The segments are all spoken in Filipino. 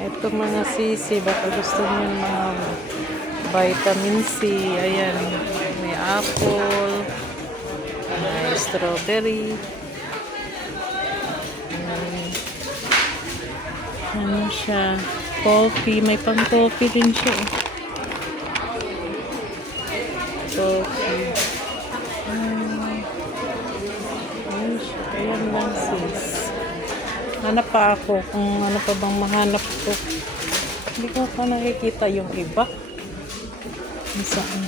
Ito mga sisi, baka gusto niyo yung mga vitamin C. Ayan, may apple, may strawberry. Ano siya? Coffee. May pang coffee din siya. Coffee. Ayan siya. Ayan lang sis. Hanap pa ako kung ano pa bang mahanap ko. Hindi ko pa nakikita yung iba. Saan?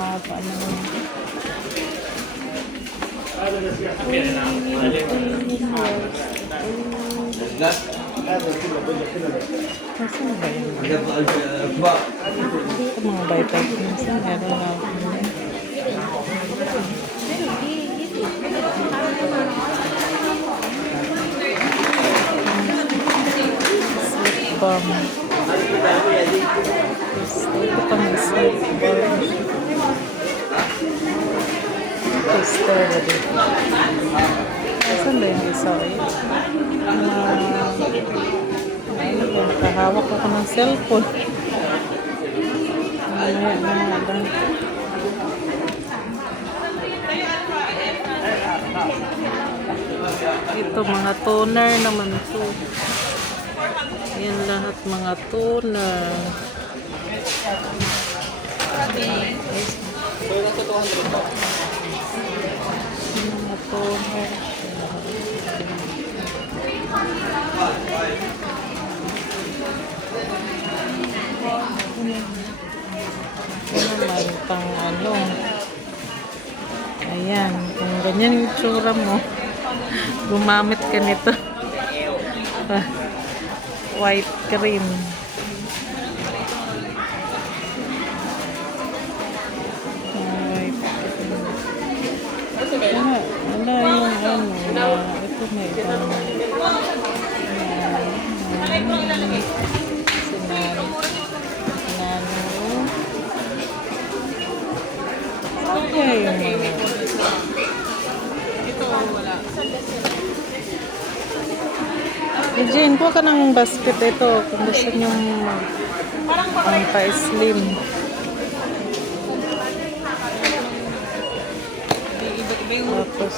Haba naman. Nasaan ba yun? Ito mga vitamins. Meron na ako. Sleep balm. Ito pang sleep balm. Strawberry. Saan ba yung isa? Ano ba? Nakahawak ako ng cellphone. Mamaya na nga lang. Ito mga toner naman ito. Yan lahat mga toner. Mga toner. Naman pang ano. Ayan, kung ganyan yung tsura mo, gumamit ka nito. White cream. White cream. Wala yung ano. Ito may ibang okay yung mga ito wala. Eugene, kuha ka ng basket ito kung gusto nyo ang pa-slim. Tapos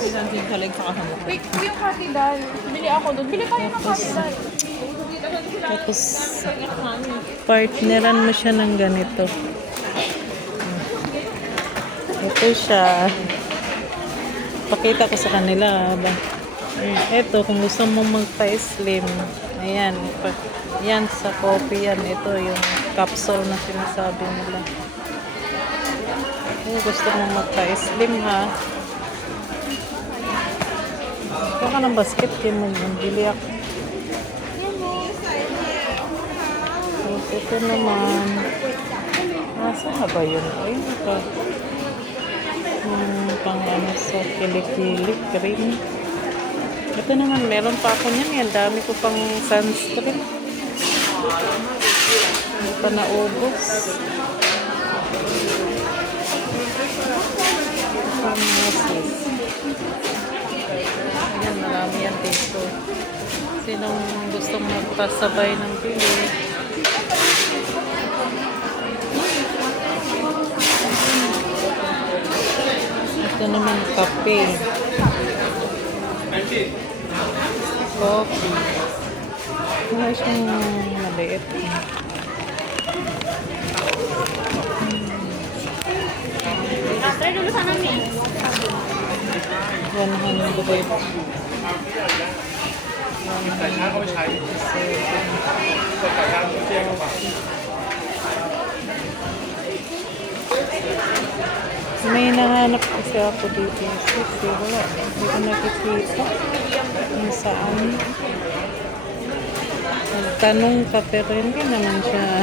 yung coffee dahil bili ako doon. Bili tayo ng coffee dahil. Tapos partneran mo siya ng ganito. Ito siya. Pakita ko sa kanila ba. Ito kung gusto mong magpa-slim. Ayan. Yan sa coffee yan. Ito yung capsule na sinasabi nila. Kung gusto mong magpa-slim ha. Ito ka ng basket yun. Magbili ako. Tapos ito naman. Saan na ba yun? Ay, ito. Pang ano sa kilikili cream. Ito naman, meron pa ako niyan. Ang dami ko pang sunscreen. Hindi pa naubos. Ayan, marami yan dito. Sinong gustong magpasabay ng pili? Ito naman kape. Coffee. Wala siyang maliit. After dulu sana nih. 100. May nahanap kasi ako dito. Kasi wala. Hindi ko nakikita. Kung saan. Nagtanong ka pero hindi naman siya.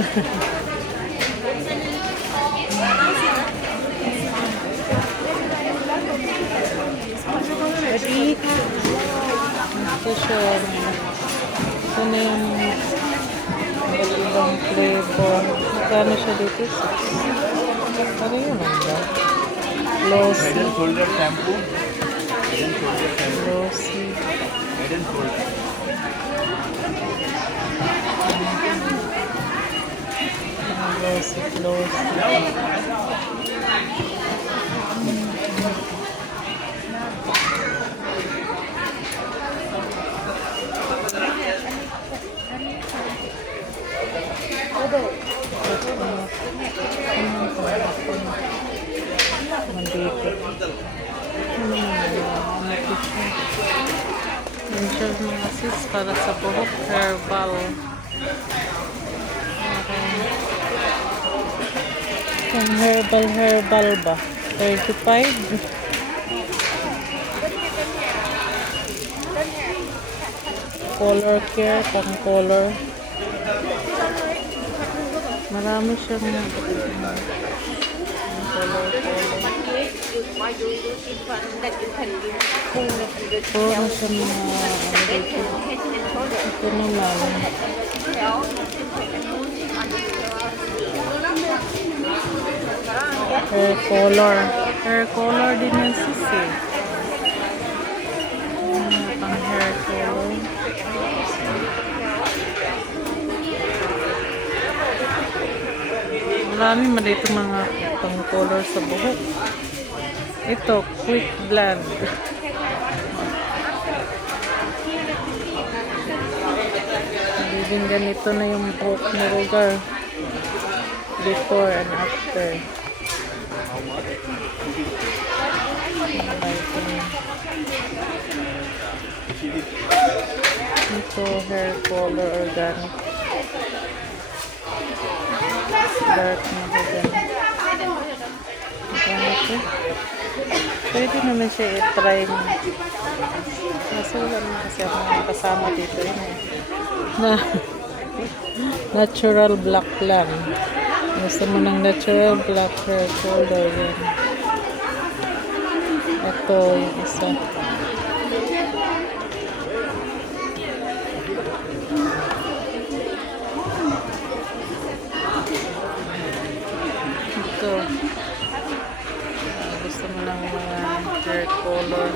Ito siya. Ito na yung ibang flavor. Magkano siya dito? Ano yun ang ba? Glossy. Head and shoulder shampoo. Head and shoulder shampoo. Glossy. Head and shoulder. Glossy, glossy. Nandito. Ano ito siya? Nandiyan mga sis para sa buhok, herbal. Ang herbal ba? 35. Color care, pang color. Marami siyang color. Puro siya mga dito. Ito naman. Hair color. Hair color din yung sisi. Pang hair color. Marami man dito mga pang color sa buhok. Ito, quick blend. Magiging ganito na yung buhok ni Rugar. Before and after. Ito, hair color organic. Dark na organic. Ganito. Pwede naman siya i-try mo. Kaso wala naman kasi ako mga kasama dito yun eh. Na natural black lang. Gusto mo ng natural black hair color yan. Ito yung isa. Ito. Gusto mo ng mga hair color.